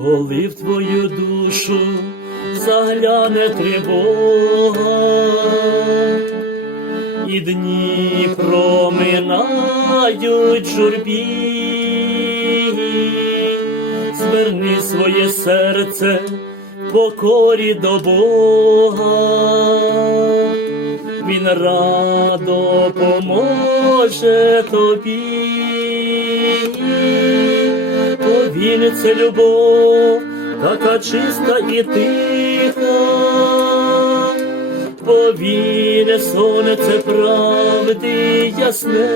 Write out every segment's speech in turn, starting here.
коли в твою душу загляне тривога, і дні проминають журбі, зверни своє серце покорі до Бога. Він радо поможе тобі це любов, така чиста і тиха. Повіне сонце правди ясне,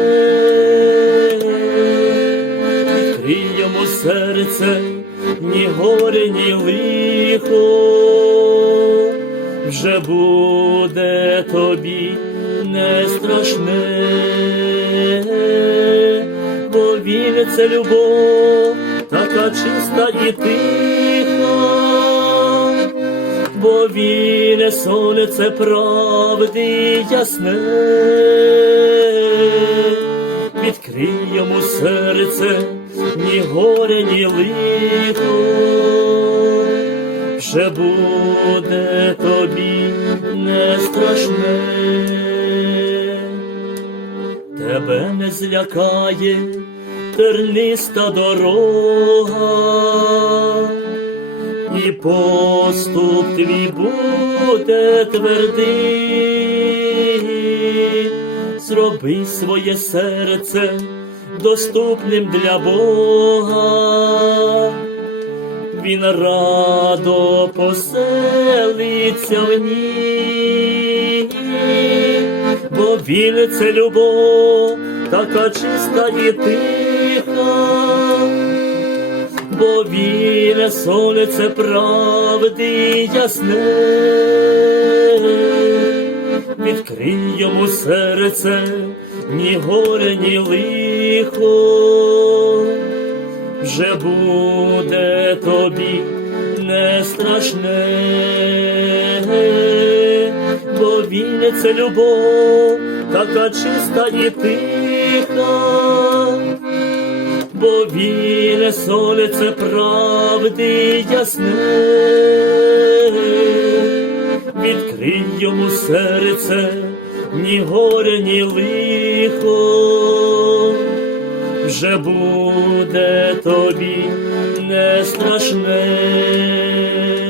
відкрий йому серце, ні горе, ні лихо, вже буде тобі не страшне, бо він це любов, така чиста і тиха бо віне сонце правди ясне, відкрий йому серце, ні горе, ні лихо, вже буде тобі не страшне, тебе не злякає терниста дорога і поступ твій буде твердий, зроби своє серце доступним для Бога, він радо поселиться в ній, бо він це любов, така чиста і тиха бо віне сонце правди ясне, відкрий йому серце, ні горе, ні лихо, вже буде тобі не страшне, бо віне це любов, така чиста і тиха бо віне сонце правди ясне, відкрий йому серце, ні горе, ні лихо, вже буде тобі не страшне.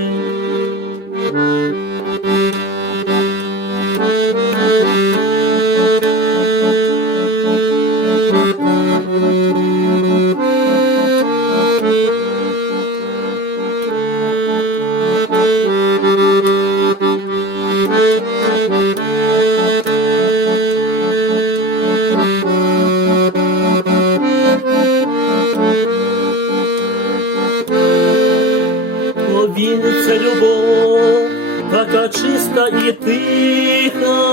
Чиста і тиха,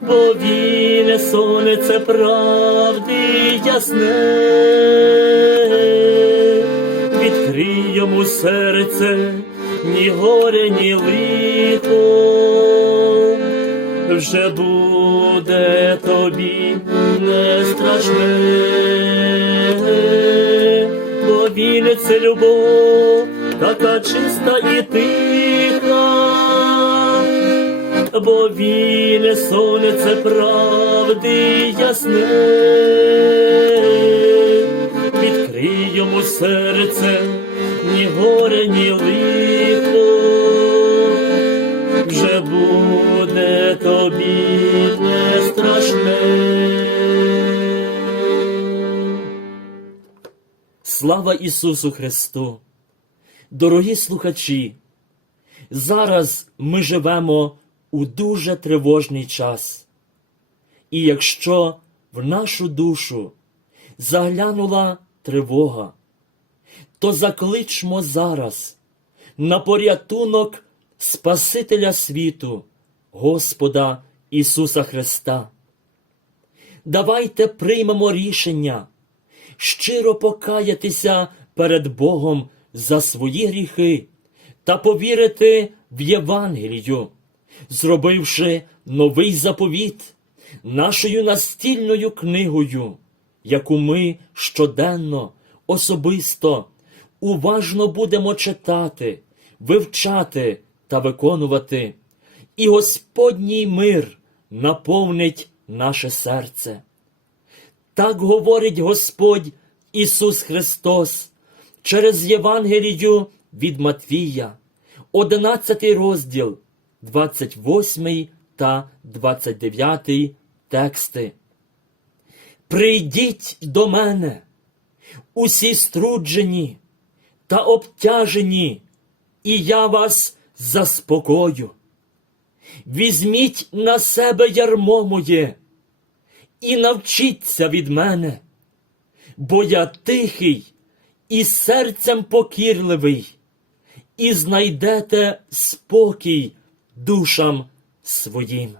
бо він сонце правди ясне, відкрий йому серце, ні горе, ні лихо, вже буде тобі не страшне. Бо він це любов, така чиста і тиха, бо він сонце правди ясне, відкрий йому серце, ні горе, ні лихо, вже буде тобі не страшне. Слава Ісусу Христу! Дорогі слухачі! Зараз ми живемо у дуже тривожний час. І якщо в нашу душу заглянула тривога, то закличмо зараз на порятунок Спасителя світу, Господа Ісуса Христа. Давайте приймемо рішення щиро покаятися перед Богом за свої гріхи та повірити в Євангелію, зробивши новий заповіт нашою настільною книгою, яку ми щоденно, особисто, уважно будемо читати, вивчати та виконувати, і Господній мир наповнить наше серце. Так говорить Господь Ісус Христос через Євангелію від Матвія, 11 розділ, 28 та 29 тексти. Прийдіть до мене, усі струджені та обтяжені, і я вас заспокою. Візьміть на себе ярмо моє і навчіться від мене, бо я тихий і серцем покірливий, і знайдете спокій душам своїм.